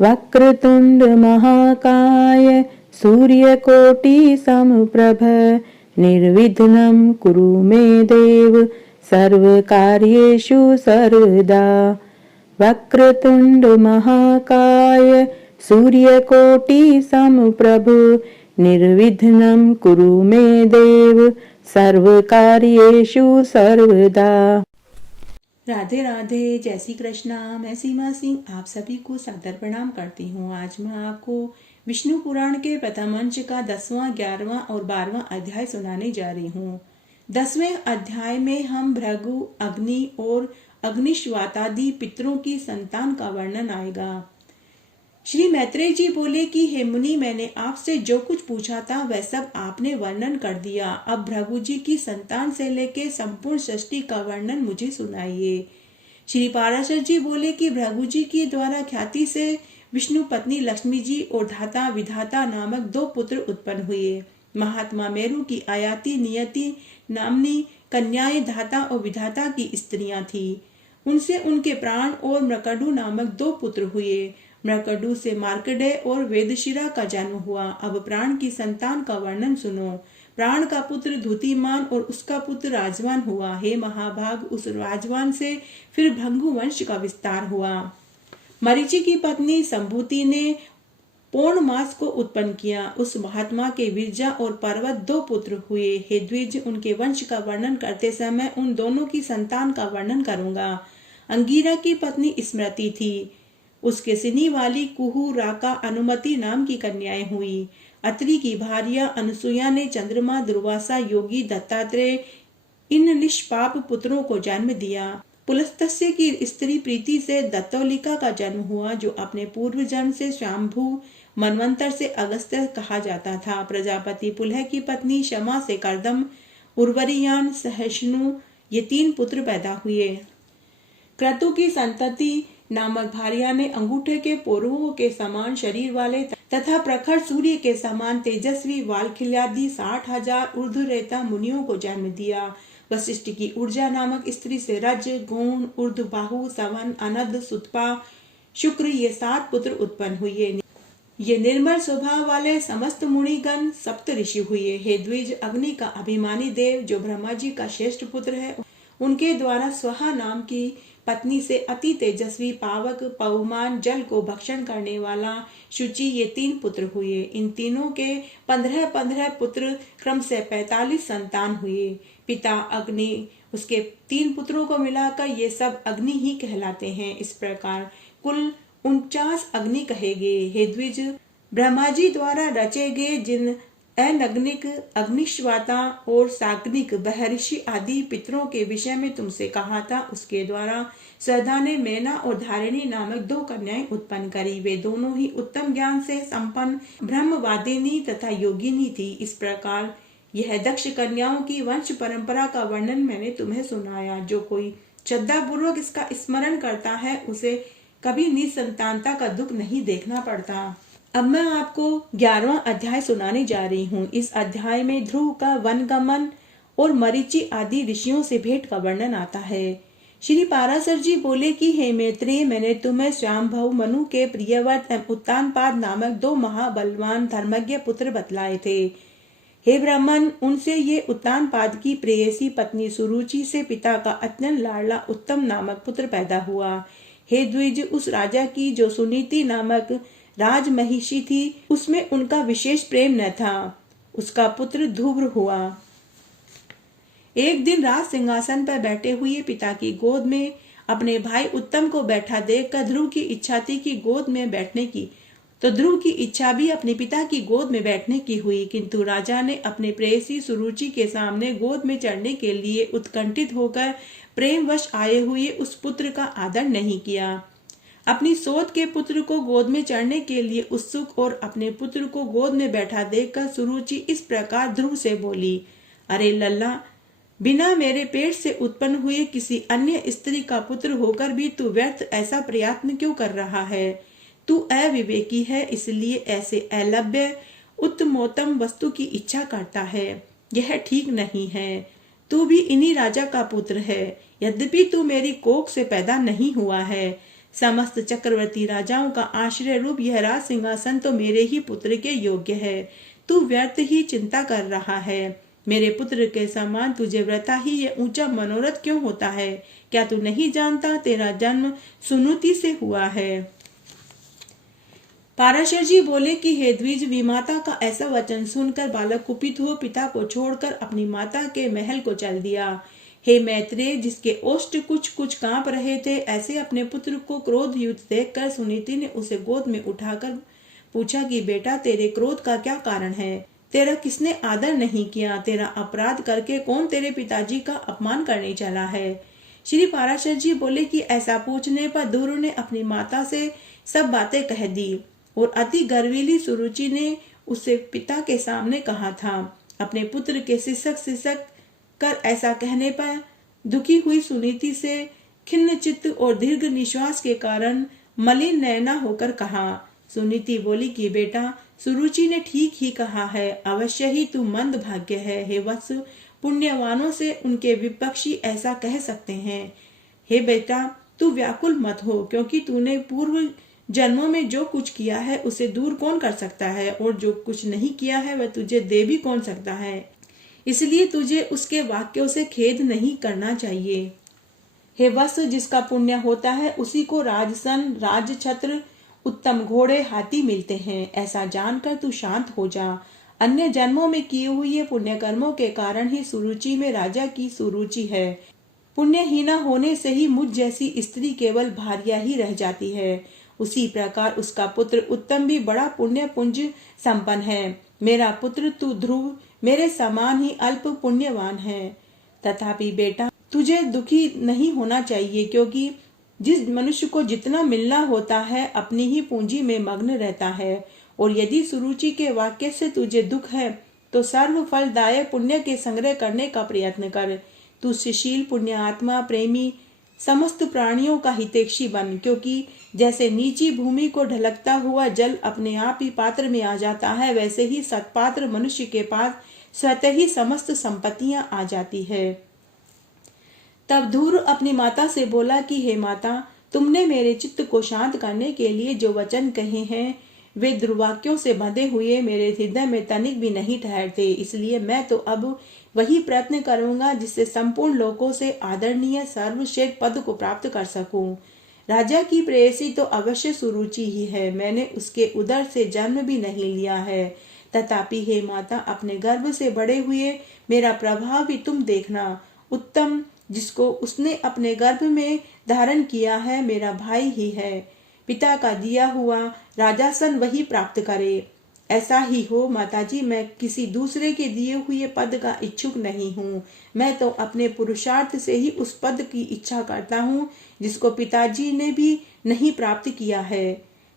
वक्रतुंड महाकाय सूर्यकोटि समप्रभ निर्विघ्नं कुरु मे देव सर्वकार्येषु सर्वदा। वक्रतुंड महाकाय सूर्यकोटि समप्रभ निर्विघ्नं कुरु मे देव सर्वकार्येषु सर्वदा। राधे राधे, जय श्री कृष्णा। मैं सीमा सिंह आप सभी को सादर प्रणाम करती हूँ। आज मैं आपको विष्णु पुराण के प्रथम अंश का 10वां, 11वां और 12वां अध्याय सुनाने जा रही हूँ। 10वें अध्याय में हम भृगु, अग्नि और अग्निश्वातादि पितरों की संतान का वर्णन आएगा। श्री मैत्रेय जी बोले कि हे मुनि, मैंने आपसे जो कुछ पूछा था वह सब आपने वर्णन कर दिया। अब भृगु जी की संतान से लेकर संपूर्ण सृष्टि का वर्णन मुझे सुनाइए। श्री पाराशर जी बोले कि भृगु जी के द्वारा ख्याति से विष्णु पत्नी लक्ष्मी जी और धाता विधाता नामक 2 पुत्र उत्पन्न हुए। महात्मा मेरु की आयाति नियति नामनी कन्याएं धाता और विधाता की स्त्रियां थी। उनसे उनके प्राण और मृकडु नामक 2 पुत्र हुए। मृकडु से मार्कंडेय और वेदशिरा का जन्म हुआ। अब प्राण की संतान का वर्णन सुनो। प्राण का पुत्र धुतिमान और उसका पुत्र राजवान हुआ। हे महाभाग, उस राजवान से फिर भंगु वंश का विस्तार हुआ। मरीचि की पत्नी संभूति ने पौर्णमास को उत्पन्न किया। उस महात्मा के विरजा और पर्वत 2 पुत्र हुए। हे द्विज, उनके वंश का वर्णन करते समय उन दोनों की संतान का वर्णन करूंगा। अंगिरा की पत्नी स्मृति थी। उसके सिनी वाली कुहू, राका, अनुमति नाम की कन्याएं हुई। अत्रि की भार्या अनुसुया ने चंद्रमा, दुर्वासा, योगी, दत्तात्रेय इन निष्पाप पुत्रों को जन्म दिया। पुलस्त्य की स्त्री प्रीति से दत्तोलिका का जन्म हुआ, जो अपने पूर्व जन्म से शाम्भु, मनवंतर से अगस्त्य कहा जाता था। प्रजापति पुलह की पत्नी शमा से कर्दम, उर्वरियान, सहिष्णु ये 3 पुत्र पैदा हुए। क्रतु की संतति नामक भार्या ने अंगूठे के पोरुओं के समान शरीर वाले तथा प्रखर सूर्य के समान तेजस्वी वालखिल्यादि 60,000 ऊर्ध्वरेता मुनियों को जन्म दिया। वशिष्ठ की ऊर्जा नामक स्त्री से रज, गौण, ऊर्ध्वबाहु, सवन, अनद, सुतपा, शुक्र ये 7 पुत्र उत्पन्न हुए। ये निर्मल स्वभाव वाले समस्त मुनिगण सप्त ऋषि हुए। हे द्विज, अग्नि का अभिमानी देव जो ब्रह्मा जी का श्रेष्ठ पुत्र है, उनके द्वारा स्वाहा नाम की पत्नी से अति तेजस्वी पावक, पवमान, जल को भक्षण करने वाला शुचि ये 3 पुत्र हुए। इन तीनों के 15-15 पुत्र क्रम से 45 संतान हुए। पिता अग्नि, उसके 3 पुत्रों को मिलाकर ये सब अग्नि ही कहलाते हैं। इस प्रकार कुल 49 अग्नि कहे गए। हे द्विज, ब्रह्मा जी द्वारा रचे गए जिन अनग्निक, अग्निश्वाता और साग्निक, बहर्षि आदि पितरों के विषय में तुमसे कहा था, उसके द्वारा श्रद्धा ने मैना और धारिणी नामक 2 कन्याएं उत्पन्न करी। वे दोनों ही उत्तम ज्ञान से संपन्न ब्रह्मवादिनी तथा योगिनी थी। इस प्रकार यह दक्ष कन्याओं की वंश परंपरा का वर्णन मैंने तुम्हें सुनाया। जो कोई श्रद्धा पूर्वक इसका स्मरण करता है, उसे कभी निसंतानता का दुख नहीं देखना पड़ता। अब मैं आपको 11वां अध्याय सुनाने जा रही हूँ। इस अध्याय में ध्रुव का वनगमन और मरीचि आदि ऋषियों से भेंट का वर्णन आता है। श्री पाराशर जी बोले कि हे मैत्रेय, मैंने तुम्हें श्यामभव, मनु के प्रियव्रत एवं उत्तानपाद नामक 2 महाबलवान धर्मज्ञ पुत्र बतलाए थे। हे ब्राह्मण, उनसे ये उत्तानपाद की प्रेयसी पत्नी सुरुचि से पिता का अत्यंत लाडला उत्तम नामक पुत्र पैदा हुआ। हे द्विज, उस राजा की जो सुनीति नामक राजमहिषी थी, उसमें उनका विशेष प्रेम न था। उसका पुत्र ध्रुव हुआ। एक दिन राज सिंहासन पर बैठे हुए पिता की गोद में अपने भाई उत्तम को बैठा देखकर ध्रुव की इच्छा थी कि गोद में बैठने की, तो ध्रुव की इच्छा भी अपने पिता की गोद में बैठने की हुई। किंतु राजा ने अपने प्रेयसी सुरुचि के सामने गोद में चढ़ने के लिए उत्कंठित होकर प्रेमवश आए हुए उस पुत्र का आदर नहीं किया। अपनी सोत के पुत्र को गोद में चढ़ने के लिए उत्सुक और अपने पुत्र को गोद में बैठा देखकर सुरुचि इस प्रकार ध्रुव से बोली, अरे लल्ला, बिना मेरे पेट से उत्पन्न हुए किसी अन्य स्त्री का पुत्र होकर भी तू व्यर्थ ऐसा प्रयत्न क्यों कर रहा है? तू अविवेकी है, इसलिए ऐसे अलभ्य उत्तमोत्तम वस्तु की इच्छा करता है। यह ठीक नहीं है। तू भी इन्हीं राजा का पुत्र है। यद्यपि तू मेरी कोख से पैदा नहीं हुआ है, समस्त चक्रवर्ती राजाओं का आश्रय रूप यह राज सिंहासन तो मेरे ही पुत्र के योग्य है। तू व्यर्थ ही चिंता कर रहा है। मेरे पुत्र के समान तुझे व्रता ही ये ऊंचा मनोरथ क्यों होता है? क्या तू नहीं जानता तेरा जन्म सुनुति से हुआ है? पाराशर जी बोले कि हे द्विज, विमाता का ऐसा वचन सुनकर बालक कुपित हो पिता को छोड़कर अपनी माता के महल को चल दिया। हे मैत्रेय, जिसके ओष्ठ कुछ कुछ कांप रहे थे, ऐसे अपने पुत्र को क्रोध युक्त देखकर सुनीति ने उसे गोद में उठाकर पूछा कि बेटा, तेरे क्रोध का क्या कारण है? तेरा किसने आदर नहीं किया? तेरा अपराध करके कौन तेरे पिताजी का अपमान करने चला है? श्री पाराशर जी बोले कि ऐसा पूछने पर ध्रुव ने अपनी माता से सब बातें कह दी और अति गर्वीली सुरुचि ने उसे पिता के सामने कहा था। अपने पुत्र के सिसक कर ऐसा कहने पर दुखी हुई सुनीति से खिन्न चित्त और दीर्घ निश्वास के कारण मलिन नयना होकर कहा। सुनीति बोली कि बेटा, सुरुचि ने ठीक ही कहा है, अवश्य ही तू मंद भाग्य है। हे वत्स, पुण्यवानों से उनके विपक्षी ऐसा कह सकते हैं। हे बेटा, तू व्याकुल मत हो, क्योंकि तूने पूर्व जन्मों में जो कुछ किया है उसे दूर कौन कर सकता है, और जो कुछ नहीं किया है वह तुझे दे भी कौन सकता है। इसलिए तुझे उसके वाक्यों से खेद नहीं करना चाहिए। हे वत्स, जिसका पुण्य होता है उसी को राजसन, राजछत्र, उत्तम घोड़े, हाथी मिलते हैं। ऐसा जानकर तू शांत हो जा। अन्य जन्मों में किए हुए पुण्य कर्मों के कारण ही सुरुचि में राजा की सुरुचि है। पुण्यहीना होने से ही मुझ जैसी स्त्री केवल भार्या ही रह जाती है। उसी प्रकार उसका पुत्र उत्तम भी बड़ा पुण्य पुंज संपन्न है। मेरा पुत्र तू ध्रुव मेरे समान ही अल्प पुण्यवान है। तथापि बेटा, तुझे दुखी नहीं होना चाहिए, क्योंकि जिस मनुष्य को जितना मिलना होता है अपनी ही पूंजी में मग्न रहता है। और यदि सुरुचि के वाक्य से तुझे दुख है तो सर्व फलदायक पुण्य के संग्रह करने का प्रयत्न कर। तू सुशील, पुण्यात्मा, प्रेमी, समस्त प्राणियों का हितैषी बन, क्योंकि जैसे नीची भूमि को ढलकता हुआ जल अपने आप ही पात्र में आ जाता है, वैसे ही सत्पात्र मनुष्य के पास स्वतः ही समस्त संपत्तियां आ जाती है। तब ध्रुव अपनी माता से बोला कि हे माता, तुमने मेरे चित्त को शांत करने के लिए जो वचन कहे हैं वे दुर्वाक्यों से बंधे हुए मेरे हृदय में तनिक भी नहीं ठहरते। इसलिए मैं तो अब वही प्रयत्न करूंगा जिससे संपूर्ण लोकों से आदरणीय सर्वश्रेष्ठ पद को प्राप्त कर सकूं। राजा की प्रेयसी तो अवश्य सुरुचि ही है। मैंने उसके उदर से जन्म भी नहीं लिया है। तथापि हे माता, अपने गर्भ से बड़े हुए मेरा प्रभाव भी तुम देखना। उत्तम, जिसको उसने अपने गर्भ में धारण किया है, मेरा भाई ही है। पिता का दिया हुआ राजासन वही प्राप्त करे। ऐसा ही हो माताजी, मैं किसी दूसरे के दिए हुए पद का इच्छुक नहीं हूँ। मैं तो अपने पुरुषार्थ से ही उस पद की इच्छा करता हूँ जिसको पिताजी ने भी नहीं प्राप्त किया है।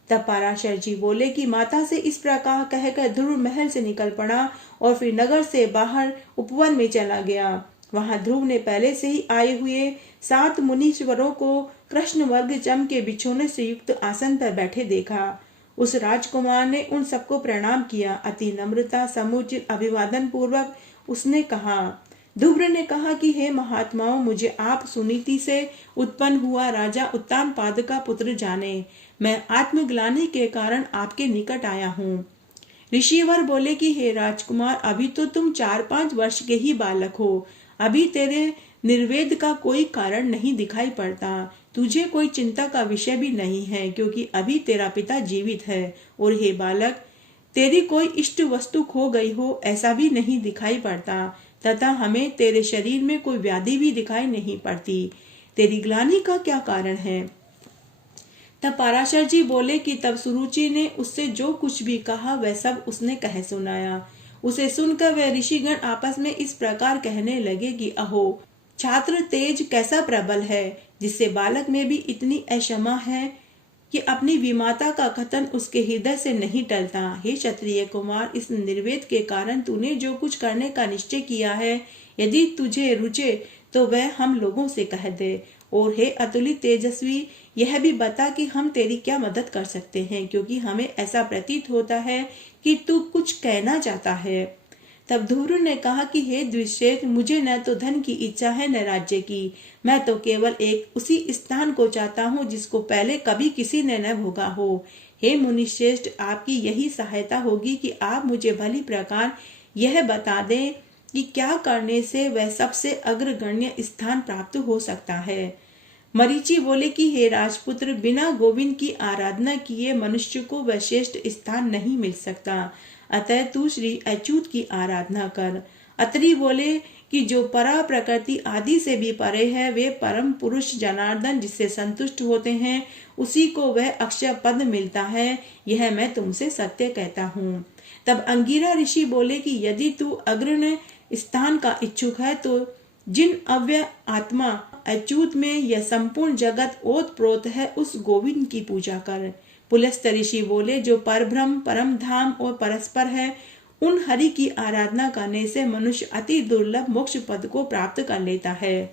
तब पाराशर जी बोले कि माता से इस प्रकार कहकर ध्रुव महल से निकल पड़ा और फिर नगर से बाहर उपवन में चला गया। वहां ध्रुव ने पहले से ही आए हुए 7 मुनीश्वरों को कृष्ण वर्ग चम के बिछोने से युक्त आसन पर बैठे देखा। उस राजकुमार ने उन सबको प्रणाम किया। अति नम्रता समुचित अभिवादन पूर्वक उसने कहा। ध्रुव ने कहा कि हे महात्माओं, मुझे आप सुनीति से उत्पन्न हुआ राजा उत्तानपाद का पुत्र जाने। मैं आत्मग्लानि के कारण आपके निकट आया हूँ। ऋषिवर बोले कि हे राजकुमार, अभी तो तुम 4-5 वर्ष के ही बालक हो। अभी तेरे निर्वेद का कोई कारण नहीं दिखाई पड़ता। तुझे कोई चिंता का विषय भी नहीं है, क्योंकि अभी तेरा पिता जीवित है। और हे बालक, तेरी कोई इष्ट वस्तु खो गई हो ऐसा भी नहीं दिखाई पड़ता, तथा हमें तेरे शरीर में कोई व्याधि भी दिखाई नहीं पड़ती। तेरी ग्लानि का क्या कारण है? तब पाराशर जी बोले कि तब सुरुचि ने उससे जो कुछ भी कहा वह सब उसने कह सुनाया। उसे सुनकर वह ऋषिगण आपस में इस प्रकार कहने लगे कि अहो, छात्र तेज कैसा प्रबल है, जिससे बालक में भी इतनी अक्षमा है कि अपनी विमाता का कथन उसके हृदय से नहीं टलता। हे क्षत्रिय कुमार, इस निर्वेद के कारण तूने जो कुछ करने का निश्चय किया है, यदि तुझे रुचे तो वह हम लोगों से कह दे। और हे अतुलित तेजस्वी, यह भी बता कि हम तेरी क्या मदद कर सकते हैं, क्योंकि हमें ऐसा प्रतीत होता है कि तू कुछ कहना चाहता है। तब ध्रुव ने कहा कि हे द्विश्रेष्ठ, मुझे न तो धन की इच्छा है न राज्य की। मैं तो केवल एक उसी स्थान को चाहता हूँ जिसको पहले कभी किसी ने न भोगा हो। हे मुनिश्रेष्ठ, आपकी यही सहायता होगी कि आप मुझे भली प्रकार यह बता दें कि क्या करने से वह सबसे अग्रगण्य स्थान प्राप्त हो सकता है। मरीचि बोले कि हे राजपुत्र, बिना गोविंद की आराधना किए मनुष्य को वह श्रेष्ठ स्थान नहीं मिल सकता, अतः तू श्री अच्युत की आराधना कर। अत्रि बोले कि जो परा प्रकृति आदि से भी परे है, वे परम पुरुष जनार्दन जिससे संतुष्ट होते हैं, उसी को वह अक्षय पद मिलता है, यह मैं तुमसे सत्य कहता हूँ। तब अंगिरा ऋषि बोले कि यदि तू अग्रण्य स्थान का इच्छुक है तो जिन अव्यय आत्मा अच्युत में यह संपूर्ण जगत ओत प्रोत है, उस गोविंद की पूजा कर। पुलस्त्य ऋषि बोले, जो परब्रह्म परम धाम और परस्पर है, उन हरि की आराधना करने से मनुष्य अति दुर्लभ मोक्ष पद को प्राप्त कर लेता है।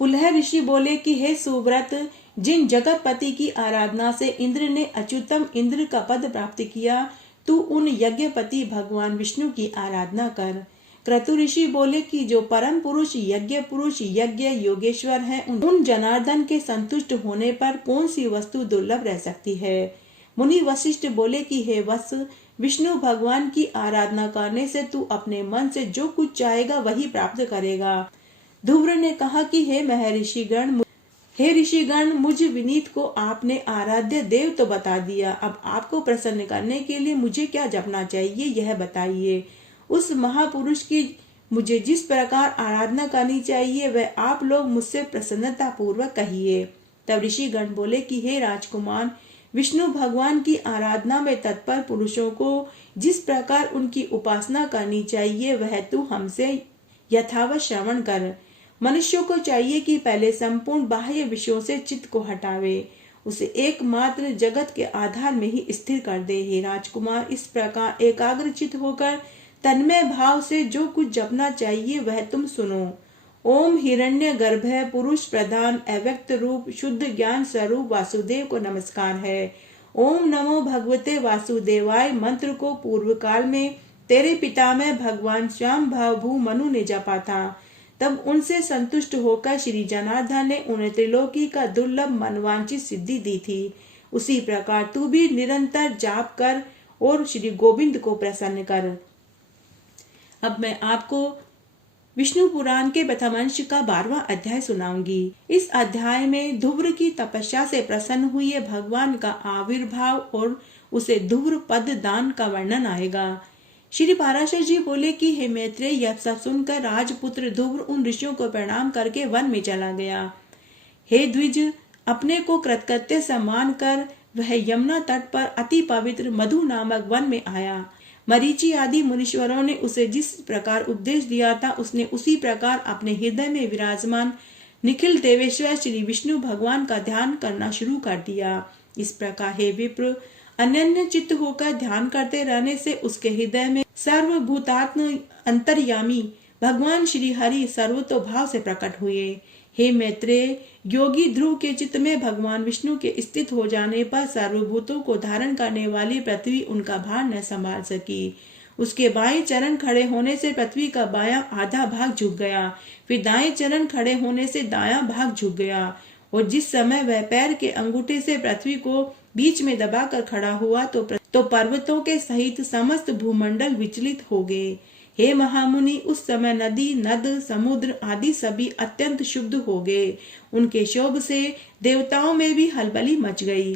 पुलह ऋषि बोले कि हे सुव्रत, जिन जगतपति की आराधना से इंद्र ने अच्युतम इंद्र का पद प्राप्त किया, तू उन यज्ञपति भगवान विष्णु की आराधना कर। क्रतु ऋषि बोले कि जो परम पुरुष यज्ञ योगेश्वर है, उन जनार्दन के संतुष्ट होने पर कौन सी वस्तु दुर्लभ रह सकती है। मुनि वशिष्ठ बोले कि हे वत्स, विष्णु भगवान की आराधना करने से तू अपने मन से जो कुछ चाहेगा वही प्राप्त करेगा। ध्रुव ने कहा कि हे ऋषिगण, मुझ विनीत को आपने आराध्य देव तो बता दिया, अब आपको प्रसन्न करने के लिए मुझे क्या जपना चाहिए यह बताइए। उस महापुरुष की मुझे जिस प्रकार आराधना करनी चाहिए वह आप लोग मुझसे प्रसन्नता पूर्वक कहिए। तब ऋषिगण बोले कि हे राजकुमार, विष्णु भगवान की आराधना में तत्पर पुरुषों को जिस प्रकार उनकी उपासना करनी चाहिए वह तू हमसे यथावत श्रवण कर। मनुष्यों को चाहिए कि पहले संपूर्ण बाह्य विषयों से चित्त को हटावे, उसे एकमात्र जगत के आधार में ही स्थिर कर दे। हे राजकुमार, इस प्रकार एकाग्रचित होकर तन्मय भाव से जो कुछ जपना चाहिए वह तुम सुनो। ओम हिरण्य गर्भ पुरुष प्रधान अव्यक्त रूप शुद्ध ज्ञान स्वरूप वासुदेव को नमस्कार है। ओम नमो भगवते वासुदेवाय मंत्र को पूर्व काल में तेरे पितामह भगवान श्याम भावभू मनु ने जपा था। तब उनसे संतुष्ट होकर श्री जनार्दन ने उन्हें त्रिलोकी का दुर्लभ मनवांचित सिद्धि दी थी। उसी प्रकार तू भी निरंतर जाप कर और श्री गोविंद को प्रसन्न कर। अब मैं आपको विष्णु पुराण के प्रथम अंश का 12वां अध्याय सुनाऊंगी। इस अध्याय में ध्रुव की तपस्या से प्रसन्न हुए भगवान का आविर्भाव और उसे ध्रुव पद दान का वर्णन आएगा। श्री पाराशर जी बोले कि हे मैत्रेय, यह सब सुनकर राजपुत्र ध्रुव उन ऋषियों को प्रणाम करके वन में चला गया। हे द्विज, अपने को कृतकृत्य सम्मान कर वह यमुना तट पर अति पवित्र मधु नामक वन में आया। मरीचि आदि मुनीश्वरों ने उसे जिस प्रकार उपदेश दिया था, उसने उसी प्रकार अपने हृदय में विराजमान निखिल देवेश्वर श्री विष्णु भगवान का ध्यान करना शुरू कर दिया। इस प्रकार हे विप्र, अनन्य चित्त होकर ध्यान करते रहने से उसके हृदय में सर्वभूतात्म अंतर्यामी भगवान श्री हरि सर्वतोभाव से प्रकट हुए। हे मैत्रेय, योगी ध्रुव के चित्त में भगवान विष्णु के स्थित हो जाने पर सर्वभूतों को धारण करने वाली पृथ्वी उनका भार न संभाल सकी। उसके बाएं चरण खड़े होने से पृथ्वी का बायां आधा भाग झुक गया, फिर दाएं चरण खड़े होने से दायां भाग झुक गया, और जिस समय वह पैर के अंगूठे से पृथ्वी को बीच में दबाकर खड़ा हुआ तो पर्वतों के सहित समस्त भूमंडल विचलित हो गए। हे महामुनि, उस समय नदी नद समुद्र आदि सभी अत्यंत शुद्ध हो गए। उनके शोभ से देवताओं में भी हलबली मच गई।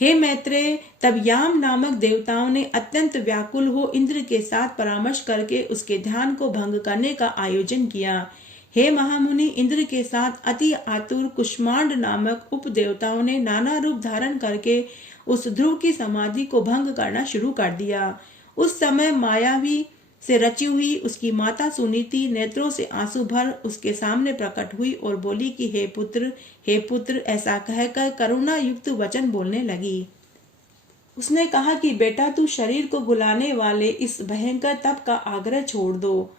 हे मैत्रेय, तब याम नामक देवताओं ने अत्यंत व्याकुल हो इंद्र के साथ परामर्श करके उसके ध्यान को भंग करने का आयोजन किया। हे महामुनि, इंद्र के साथ अति आतुर कुष्मांड नामक उप देवताओं ने नाना रूप धारण करके उस ध्रुव की समाधि को भंग करना शुरू कर दिया। उस समय मायावी से रची हुई उसकी माता सुनीति नेत्रों से आंसू भर उसके सामने प्रकट हुई और बोली कि हे पुत्र, ऐसा कहकर करुणा युक्त वचन बोलने लगी। उसने कहा कि बेटा, तू शरीर को बुलाने वाले इस भयंकर तप का आग्रह छोड़ दो।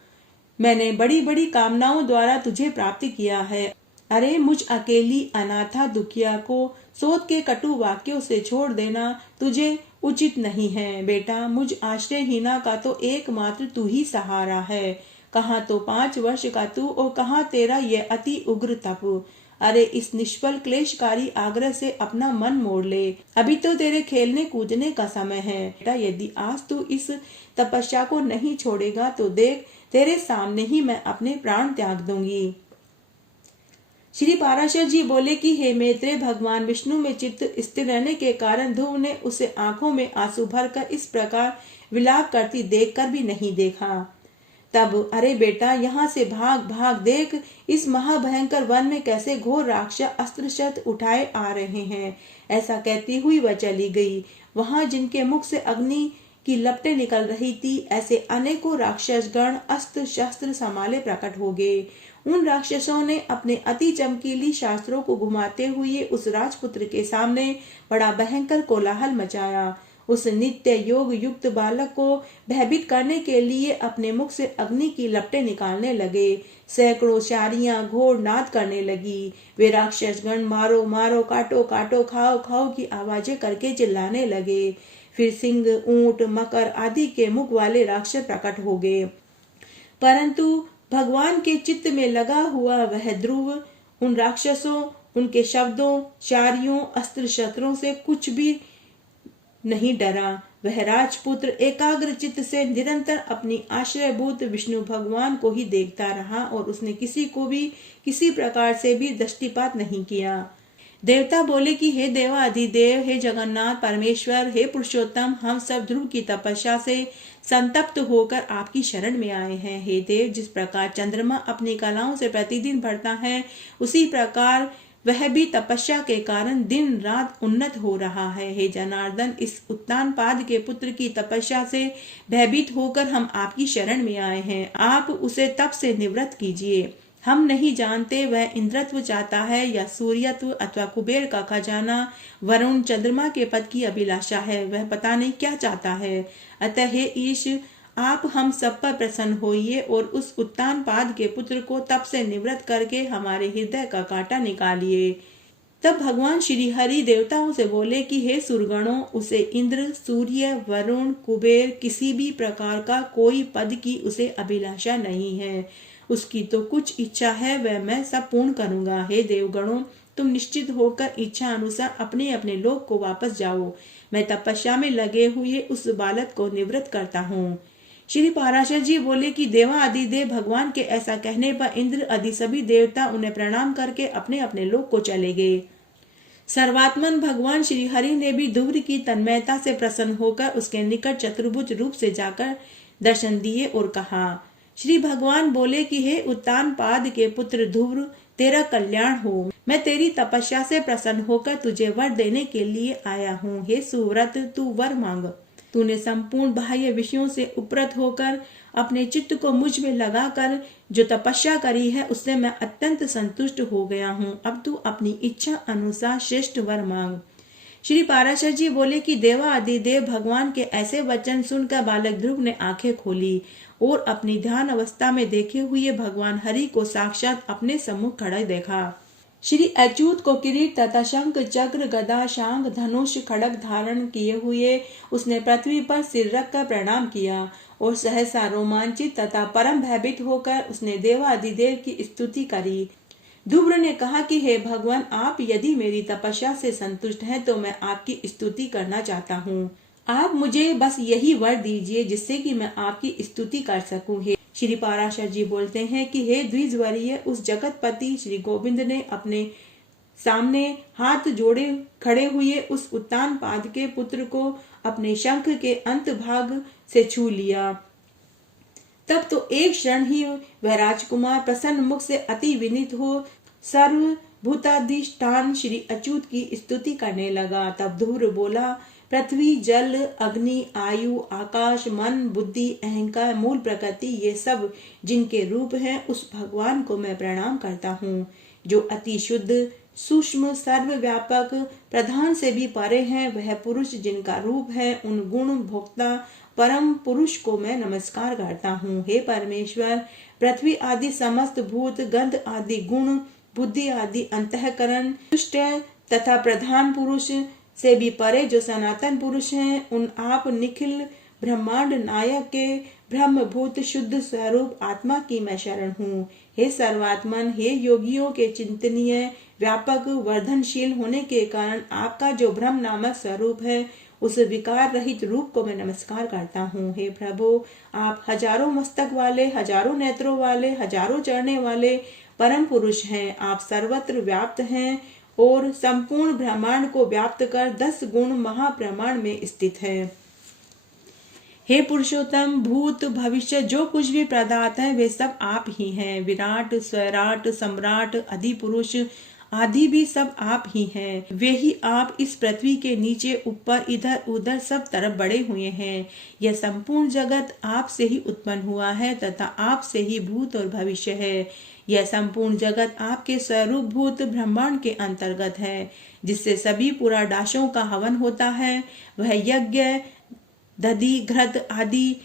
मैंने बड़ी बड़ी कामनाओं द्वारा तुझे प्राप्त किया है। अरे, मुझ अकेली अनाथा दुखिया को सोच के कटु वाक्यों से छोड़ देना तुझे उचित नहीं है। बेटा, मुझ आश्रयहीना का तो एकमात्र तू ही सहारा है। कहाँ तो 5 वर्ष का तू और कहाँ तेरा ये अति उग्र तप। अरे इस निष्फल क्लेशकारी आग्रह से अपना मन मोड़ ले। अभी तो तेरे खेलने कूदने का समय है। बेटा, यदि आज तू इस तपस्या को नहीं छोड़ेगा तो देख, तेरे सामने ही मैं अपने प्राण त्याग दूंगी। श्री पाराशर जी बोले कि हे मैत्रेय, भगवान विष्णु में चित्त स्थिर रहने के कारण ध्रुव ने उसे आंखों में आंसू भरकर इस प्रकार विलाप करती देखकर भी नहीं देखा। तब, अरे बेटा, यहाँ से भाग भाग, देख इस महाभयंकर वन में कैसे घोर राक्षस अस्त्र शस्त्र उठाए आ रहे हैं। ऐसा कहती हुई वह चली गई। वहां जिनके मुख से अग्नि की लपटें निकल रही थी, ऐसे अनेकों राक्षसगण अस्त्र शस्त्र संभाले प्रकट हो गए। उन राक्षसों ने अपने अति चमकीली शास्त्रों को घुमाते हुए उस राजपुत्र के सामने बड़ा भयंकर कोलाहल मचाया। उस नित्य योग युक्त बालक को भयभीत करने के लिए अपने मुख से अग्नि की लपटें निकालने लगे। सैकड़ों शारियां घोर नाद करने लगी। वे राक्षसगण मारो मारो, काटो काटो, खाओ खाओ की आवाजें करके चिल्लाने लगे। फिर सिंह, ऊंट, मकर आदि के मुख वाले राक्षस प्रकट हो गए। परंतु भगवान के चित्त में लगा हुआ वह ध्रुव उन राक्षसों, उनके शब्दों, शारियों, अस्त्र शस्त्रों से कुछ भी नहीं डरा। वह राजपुत्र एकाग्र चित्त से निरंतर अपनी आश्रयभूत विष्णु भगवान को ही देखता रहा और उसने किसी को भी किसी प्रकार से भी दृष्टिपात नहीं किया। देवता बोले कि हे देवाधिदेव, हे जगन्नाथ परमेश्वर, हे पुरुषोत्तम, हम सब ध्रुव की तपस्या से संतप्त होकर आपकी शरण में आए हैं। हे देव, जिस प्रकार चंद्रमा अपनी कलाओं से प्रतिदिन बढ़ता है, उसी प्रकार वह भी तपस्या के कारण दिन रात उन्नत हो रहा है। हे जनार्दन, इस उत्तानपाद के पुत्र की तपस्या से भयभीत होकर हम आपकी शरण में आए हैं। आप उसे तप से निवृत्त कीजिए। हम नहीं जानते वह इंद्रत्व चाहता है या सूर्यत्व अथवा कुबेर का खजाना, वरुण, चंद्रमा के पद की अभिलाषा है। वह पता नहीं क्या चाहता है। अतः हे ईश, आप हम सब पर प्रसन्न होइए और उस उत्तानपाद के पुत्र को तप से निवृत्त करके हमारे हृदय का कांटा निकालिए। तब भगवान श्री हरि देवताओं से बोले कि हे सुरगणों, उसे इंद्र, सूर्य, वरुण, कुबेर किसी भी प्रकार का कोई पद की उसे अभिलाषा नहीं है। उसकी तो कुछ इच्छा है, वह मैं सब पूर्ण करूंगा। हे देवगणों, तुम निश्चित होकर इच्छा अनुसार अपने अपने लोक को वापस जाओ। मैं तपस्या में लगे हुए उस बालक को निवृत्त करता हूँ। श्री पाराशर जी बोले कि देवाधिदेव भगवान के ऐसा कहने पर इंद्र आदि सभी देवता उन्हें प्रणाम करके अपने अपने लोक को चले गए। सर्वात्मन भगवान श्री हरि ने भी ध्रुव की तन्मयता से प्रसन्न होकर उसके निकट चतुर्भुज रूप से जाकर दर्शन दिए और कहा। श्री भगवान बोले कि हे उत्तानपाद के पुत्र ध्रुव, तेरा कल्याण हो। मैं तेरी तपस्या से प्रसन्न होकर तुझे वर देने के लिए आया हूँ। हे सुव्रत, तू वर मांग। तूने संपूर्ण बाह्य विषयों से उपरत होकर अपने चित्त को मुझ में लगाकर जो तपस्या करी है, उससे मैं अत्यंत संतुष्ट हो गया हूँ। अब तू अपनी इच्छा अनुसार श्रेष्ठ वर मांग। श्री पाराशर जी बोले कि देवाधिदेव भगवान के ऐसे वचन सुनकर बालक ध्रुव ने आंखें खोली और अपनी ध्यान अवस्था में देखे हुए भगवान हरि को साक्षात अपने सम्मुख खड़ा देखा। श्री अच्युत को किरीट तथा शंख, चक्र, गदा, शांग, धनुष, खड़ग धारण किए हुए उसने पृथ्वी पर सिर रखकर प्रणाम किया और सहसा रोमांचित तथा परम भयभीत होकर उसने देवाधिदेव की स्तुति करी। ध्रुव ने कहा कि हे भगवान, आप यदि मेरी तपस्या से संतुष्ट हैं तो मैं आपकी स्तुति करना चाहता हूँ। आप मुझे बस यही वर दीजिए जिससे कि मैं आपकी स्तुति कर सकूं। हे श्री पाराशर जी बोलते हैं कि हे द्विजवर्य, उस जगतपति श्री गोविंद ने अपने सामने हाथ जोड़े खड़े हुए उस उत्तानपाद के पुत्र को अपने शंख के अंत भाग से छू लिया। तब तो एक क्षण ही वह राजकुमार प्रसन्न मुख से अति विनीत हो सर्वभूताधिष्ठान श्री अच्युत की स्तुति करने लगा। तब ध्रुव बोला, पृथ्वी, जल, अग्नि, आयु, आकाश, मन, बुद्धि, अहंकार, मूल प्रकृति, ये सब जिनके रूप हैं, उस भगवान को मैं प्रणाम करता हूँ जो अति शुद्ध, सूक्ष्म, सर्वव्यापक, प्रधान से भी परे हैं। वह पुरुष जिनका रूप है, उन गुण भोक्ता परम पुरुष को मैं नमस्कार करता हूँ। हे परमेश्वर, पृथ्वी आदि समस्त भूत, गंध आदि गुण, बुद्धि आदि अंतःकरण, दुष्ट तथा प्रधान पुरुष से भी परे जो सनातन पुरुष हैं, उन आप निखिल ब्रह्मांड नायक के ब्रह्मभूत शुद्ध स्वरूप आत्मा की मैं शरण हूँ। हे सर्वात्मन, हे योगियों के चिंतनीय व्यापक वर्धनशील होने के कारण आपका जो ब्रह्म नामक स्वरूप है, उस विकार रहित रूप को मैं नमस्कार करता हूँ। हे प्रभु, आप हजारों मस्तक वाले, हजारों नेत्रों वाले, हजारों चढ़ने वाले परम पुरुष हैं। आप सर्वत्र व्याप्त हैं और संपूर्ण ब्रह्मांड को व्याप्त कर 10 गुण महाप्रमाण में स्थित है। हे पुरुषोत्तम, भूत भविष्य जो कुछ भी पदार्थ है वे सब आप ही हैं। विराट, स्वराट, सम्राट, आदि पुरुष आदि भी सब आप ही हैं। वे ही आप इस पृथ्वी के नीचे ऊपर इधर उधर सब तरफ बड़े हुए हैं। यह संपूर्ण जगत आप से ही उत्पन्न हुआ है तथा आप से ही भूत और भविष्य है। यह संपूर्ण जगत आपके स्वरूप भूत ब्रह्मांड के अंतर्गत है, जिससे सभी पुराडाशों का हवन होता है। वह यज्ञ, दधि, घृत आदि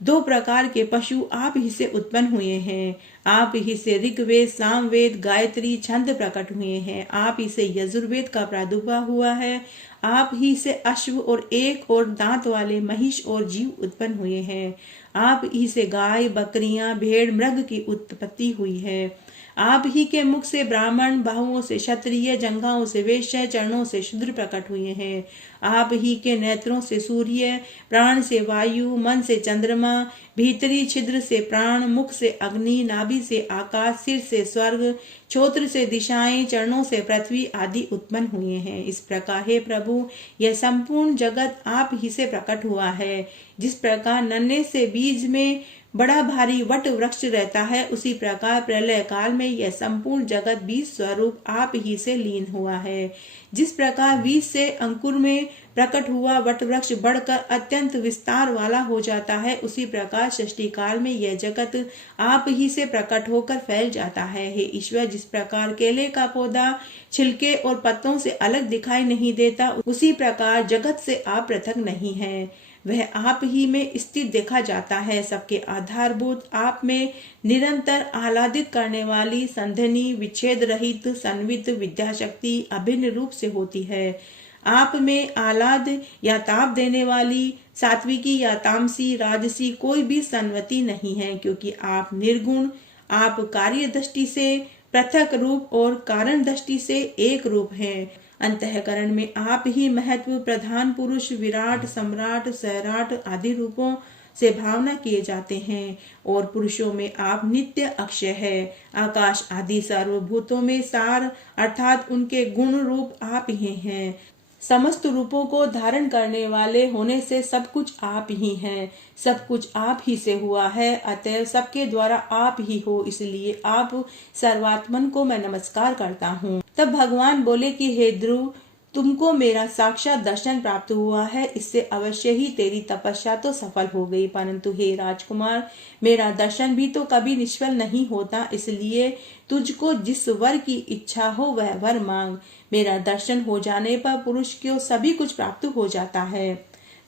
2 प्रकार के पशु आप ही से उत्पन्न हुए हैं। आप ही से ऋग्वेद, सामवेद, गायत्री छंद प्रकट हुए हैं। आप ही से यजुर्वेद का प्रादुर्भाव हुआ है। आप ही से अश्व और 1 और दांत वाले महिष और जीव उत्पन्न हुए हैं। आप ही से गाय, बकरियां, भेड़, मृग की उत्पत्ति हुई है। आप ही के मुख से ब्राह्मण, बाहुओं से क्षत्रिय, जंघाओं से वैश्य, चरणों से शूद्र प्रकट हुए हैं। आप ही के नेत्रों से सूर्य, प्राण से वायु, मन से चंद्रमा, भीतरी छिद्र से प्राण, मुख से अग्नि, नाभि से आकाश, सिर से स्वर्ग, छोत्र से दिशाएं, चरणों से पृथ्वी आदि उत्पन्न हुए हैं। इस प्रकार हे प्रभु, यह संपूर्ण जगत आप ही से प्रकट हुआ है। जिस प्रकार नन्हे से बीज में बड़ा भारी वट वृक्ष रहता है, उसी प्रकार प्रलय काल में यह संपूर्ण जगत बीज स्वरूप आप ही से लीन हुआ है। जिस प्रकार बीज से अंकुर में प्रकट हुआ वट वृक्ष बढ़कर अत्यंत विस्तार वाला हो जाता है, उसी प्रकार सृष्टि काल में यह जगत आप ही से प्रकट होकर फैल जाता है। हे ईश्वर, जिस प्रकार केले का पौधा छिलके और पत्तों से अलग दिखाई नहीं देता, उसी प्रकार जगत से आप पृथक नहीं है। वह आप ही में स्थित देखा जाता है। सबके आधारभूत आप में निरंतर आह्लादित करने वाली संधनी, विच्छेद रहित संवित विद्या शक्ति अभिन्न रूप से होती है। आप में आह्लाद या ताप देने वाली सात्विकी या तामसी, राजसी कोई भी संवति नहीं है, क्योंकि आप निर्गुण, आप कार्य दृष्टि से पृथक रूप और कारण दृष्टि से एक रूप हैं। अंतःकरण में आप ही महत्व, प्रधान पुरुष, विराट, सम्राट, सैराट आदि रूपों से भावना किए जाते हैं और पुरुषों में आप नित्य अक्षय है। आकाश आदि सर्वभूतों में सार अर्थात उनके गुण रूप आप ही हैं। समस्त रूपों को धारण करने वाले होने से सब कुछ आप ही हैं। सब कुछ आप ही से हुआ है, अतः सबके द्वारा आप ही हो, इसलिए आप सर्वात्मन को मैं नमस्कार करता हूँ। तब भगवान बोले कि हे ध्रुव, तुमको मेरा साक्षात दर्शन प्राप्त हुआ है, इससे अवश्य ही तेरी तपस्या तो सफल हो गई। परंतु हे राजकुमार, मेरा दर्शन भी तो कभी निष्फल नहीं होता, इसलिए तुझको जिस वर की इच्छा हो वह वर मांग। मेरा दर्शन हो जाने पर पुरुष को सभी कुछ प्राप्त हो जाता है।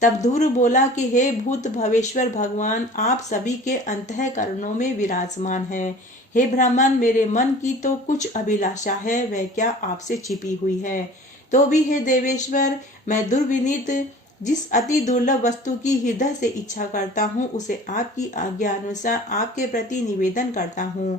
तब ध्रुव बोला कि हे भूत भवेश्वर भगवान, आप सभी के अंतःकरणों में विराजमान हैं। हे ब्राह्मण, मेरे मन की तो कुछ अभिलाषा है, वह क्या आपसे छिपी हुई है। तो भी हे देवेश्वर, मैं दुर्विनीत जिस अति दुर्लभ वस्तु की हृदय से इच्छा करता हूँ, उसे आपकी आज्ञा अनुसार आपके प्रति निवेदन करता हूँ।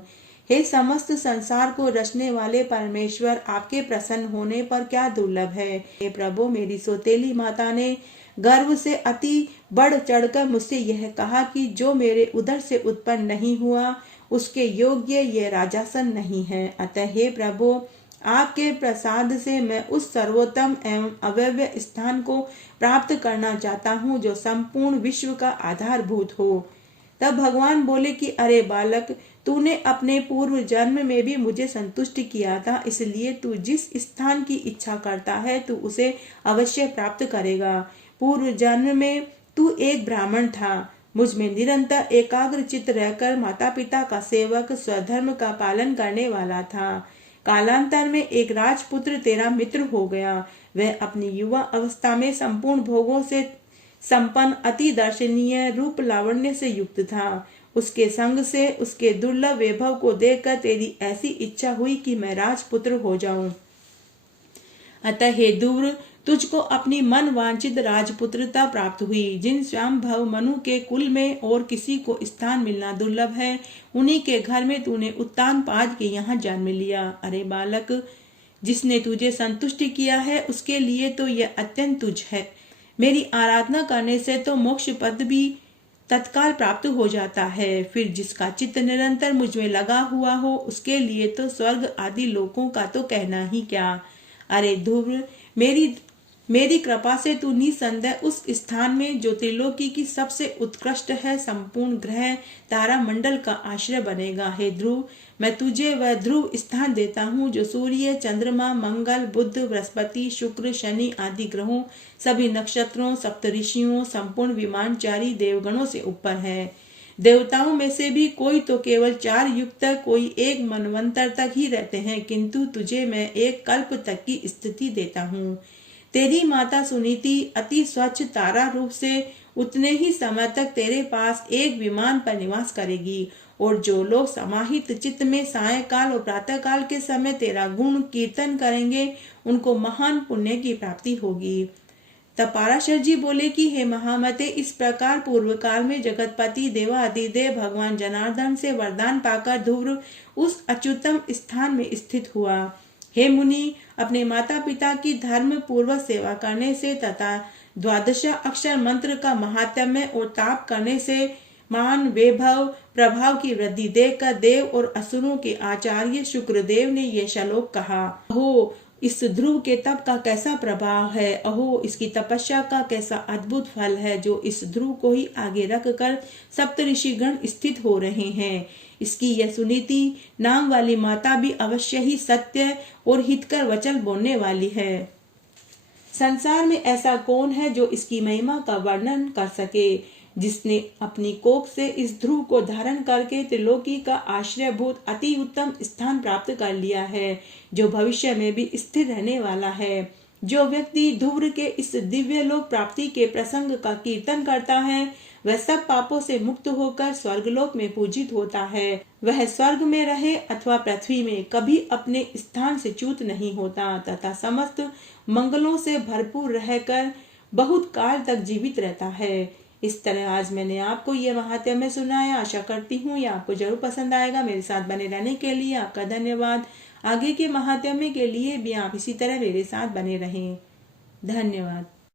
हे समस्त संसार को रचने वाले परमेश्वर, आपके प्रसन्न होने पर क्या दुर्लभ है। हे प्रभु, मेरी सौतेली माता ने गर्व से अति बढ़ चढ़कर मुझसे यह कहा कि जो मेरे उदर से उत्पन्न नहीं हुआ, उसके योग्य यह राजासन नहीं है। अतः हे प्रभु, आपके प्रसाद से मैं उस सर्वोत्तम एवं अव्यय स्थान को प्राप्त करना चाहता हूँ, जो संपूर्ण विश्व का आधारभूत हो। तब भगवान बोले कि अरे बालक, तूने अपने पूर्व जन्म में भी मुझे संतुष्ट किया था, इसलिए तू जिस स्थान की इच्छा करता है तू उसे अवश्य प्राप्त करेगा। पूर्व जन्म में तू एक ब्राह्मण था, मुझ में निरंतर एकाग्रचित रहकर माता पिता का सेवक, स्वधर्म का पालन करने वाला था। कालांतर में एक राजपुत्र तेरा मित्र हो गया। वह अपनी युवा अवस्था में संपूर्ण भोगों से संपन्न, अति दर्शनीय रूप लावण्य से युक्त था। उसके संग से उसके दुर्लभ वैभव को देखकर तेरी ऐसी इच्छा हुई कि मैं राजपुत्र हो जाऊं। अतः हे ध्रुव, तुझको अपनी मन वांछित राजपुत्रता प्राप्त हुई। जिन स्वयंभव मनु के कुल में और किसी को स्थान मिलना दुर्लभ है, उन्हीं के घर में तूने उत्तानपाद के यहाँ जन्म लिया। अरे बालक, जिसने तुझे संतुष्ट किया है उसके लिए तो यह अत्यंत तुच्छ है। मेरी आराधना करने से तो मोक्ष पद भी तत्काल प्राप्त हो जाता है। फिर जिसका चित्त निरंतर मुझ में लगा हुआ हो, उसके लिए तो स्वर्ग आदि लोकों का तो कहना ही क्या। अरे ध्रुव, मेरी कृपा से तू निसंदेह उस स्थान में जो त्रिलोकी की सबसे उत्कृष्ट है, संपूर्ण ग्रह तारा मंडल का आश्रय बनेगा। हे ध्रुव, मैं तुझे वह ध्रुव स्थान देता हूँ जो सूर्य, चंद्रमा, मंगल, बुध, बृहस्पति, शुक्र, शनि आदि ग्रहों, सभी नक्षत्रों, सप्तऋषियों, संपूर्ण विमानचारी देवगणों से ऊपर है। देवताओं में से भी कोई तो केवल 4 युग तक, कोई 1 मनवंतर तक ही रहते हैं, किंतु तुझे मैं 1 कल्प तक की स्थिति देता हूँ। तेरी माता सुनीति अति स्वच्छ तारा रूप से उतने ही समय तक तेरे पास एक विमान पर निवास करेगी, और जो लोग समाहित चित्त में सायंकाल और प्रातःकाल के समय तेरा गुण कीर्तन करेंगे, उनको महान पुण्य की प्राप्ति होगी। तब पाराशर जी बोले कि हे महामते, इस प्रकार पूर्व काल में जगतपति देवाधिदेव भगवान जनार्दन से वरदान पाकर ध्रुव उस अच्युतम स्थान में स्थित हुआ। हे मुनि, अपने माता पिता की धर्म पूर्वक सेवा करने से तथा 12 अक्षर मंत्र का महात्म्य और ताप करने से मान, वैभव, प्रभाव की वृद्धि देखकर देव और असुरों के आचार्य शुक्रदेव ने यह श्लोक कहा। अहो, इस ध्रुव के तप का कैसा प्रभाव है, अहो इसकी तपस्या का कैसा अद्भुत फल है, जो इस ध्रुव को ही आगे रखकर सप्तऋषिगण स्थित हो रहे हैं। इसकी यह सुनीति नाम वाली माता भी अवश्य ही सत्य और हितकर वचन बोलने वाली है। संसार में ऐसा कौन है जो इसकी महिमा का वर्णन कर सके, जिसने अपनी कोख से इस ध्रुव को धारण करके त्रिलोकी का आश्रयभूत अति उत्तम स्थान प्राप्त कर लिया है, जो भविष्य में भी स्थिर रहने वाला है। जो व्यक्ति ध्रुव के इस दिव्य लोक प्राप्ति के प्रसंग का कीर्तन करता है, वह सब पापों से मुक्त होकर स्वर्गलोक में पूजित होता है। वह स्वर्ग में रहे अथवा पृथ्वी में कभी अपने स्थान से च्युत नहीं होता तथा समस्त मंगलों से भरपूर रहकर बहुत काल तक जीवित रहता है। इस तरह आज मैंने आपको यह महात्म्य सुनाया। आशा करती हूँ यह आपको जरूर पसंद आएगा। मेरे साथ बने रहने के लिए आपका धन्यवाद। आगे के महात्म्य के लिए भी आप इसी तरह मेरे साथ बने रहें। धन्यवाद।